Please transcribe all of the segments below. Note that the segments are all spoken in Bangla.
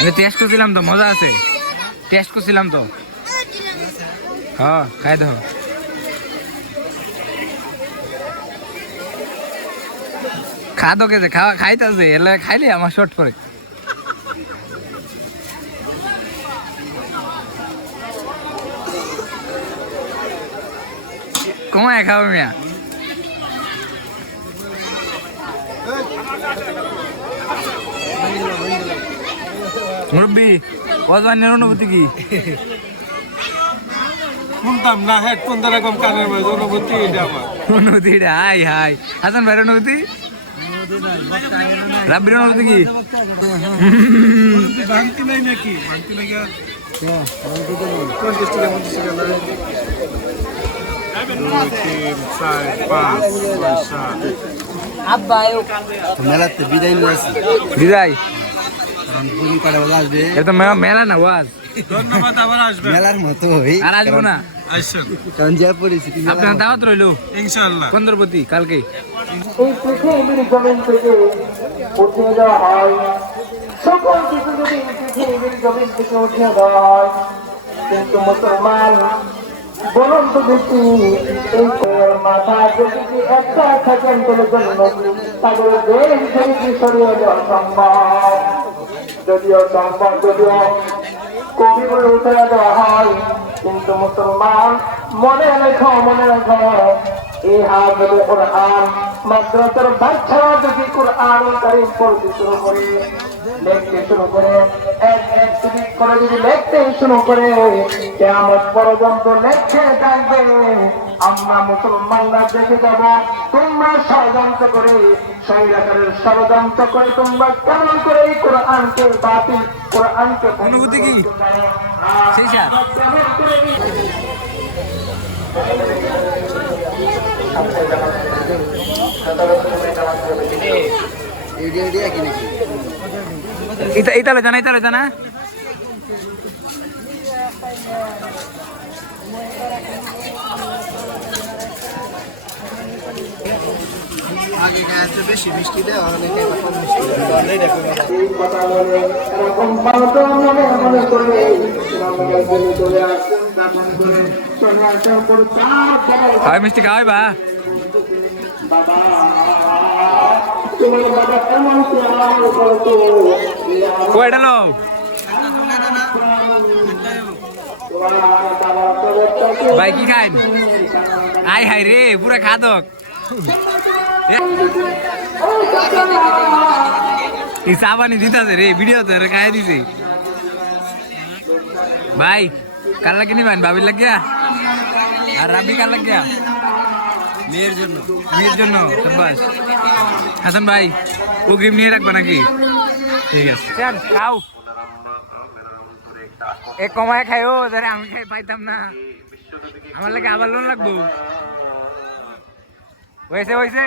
আমি টেস্ট করছিলাম তো, মজা আছে। টেস্ট করছিলাম তো। হ্যাঁ খাই দেখো খা কেছে খাওয়া খাইতেছে, এলে খাইলে আমার শর্ট করে কমায় খাব মিয়া? মুরব্বী অজমানের অনুভূতি কি? শুনতাম না হেডফোন দ্বারা কম কানের মাঝে অনুভূতি এটা আমার। অনুভূতি হাই হাই। হাসান ভাইয়ের অনুভূতি? রাব্বির অনুভূতি কি? ভাঙতি নাই নাকি? ভাঙতি নাই পঞ্চাশ টাকা পঞ্চাশ টাকা মেলাতে বিদায়। নিয়ে আসি বিদায় মেলা না ওয়াজ। ধন্যবাদ আবার আসবেন। মেলার মতো ওই আর আসব না। আসছেন কারণ যা পরিস্থিতি আপনার দাওয়াত রইল? ইনশাআল্লাহ। পনেরোপতি কালকে? এই পৃথিবীর জমিন থেকে উঠিয়ে দেওয়া হয়। সকল কিছু যদি পৃথিবীর জমিন থেকে উঠিয়ে দেওয়া হয় কিন্তু মুসলমান বলুন তো দেখি এই মাথা যদি কি একটা সেকেন্ডের জন্য তাদের দেশ থেকে সরিয়ে দেওয়া সম্ভব? যদিও সম্ভব যদিও কবি বলে উঠে দেওয়া হয়। কিন্তু মুসলমান মনে রেখো মনে রেখো এই হাত কোরআন, মাদ্রাসার বাচ্চারা যদি কোরআন কারিম পড়তে শুরু করে লিখতে শুরু করে এক এক দুই করে যদি লিখতে শুরু করে কেমন পর্যন্ত লেখতে থাকবে। আমরা মুসলমানরা দেখে যাব তোমরা ষড়যন্ত্র করে স্বৈরাচারের ষড়যন্ত্র করে তোমরা কেমন করে এই কোরআনকে বাতিল কোরআনকে অনুভূতি কি? নাকি ইতা ইতালে জানা ইতালে জানা আগে গায়ে বেশি মিষ্টি খাওয়াই বা। বাবা তোমার বাবা কেমন কয়টা ভাই, কি খাইন আই হাই রে, পুরা খাদক। এই চা পানি দিতাছে রে ভিডিও তো রে খাই দিছে। ভাই, কার লাগে নিবেন? বাবির লাগিয়া? আর রাবি কার লাগিয়া? মেয়ের জন্য মেয়ের জন্য হাসান ভাই, অগ্রিম নিয়ে রাখবা নাকি? ঠিক আছে। চল খাও। এ কমায় খাইও যারা আমি খাই পাইতাম না। আমার লাগে আবার লোন লাগবো। হয়েছে হয়েছে।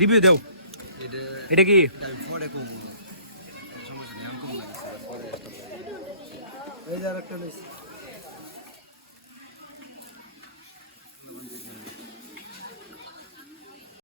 রিভিউ দাও। এটা কি আমি পরে কম সমস্যা নেই আমি কম লাগে এই যে আরেকটা লইছি।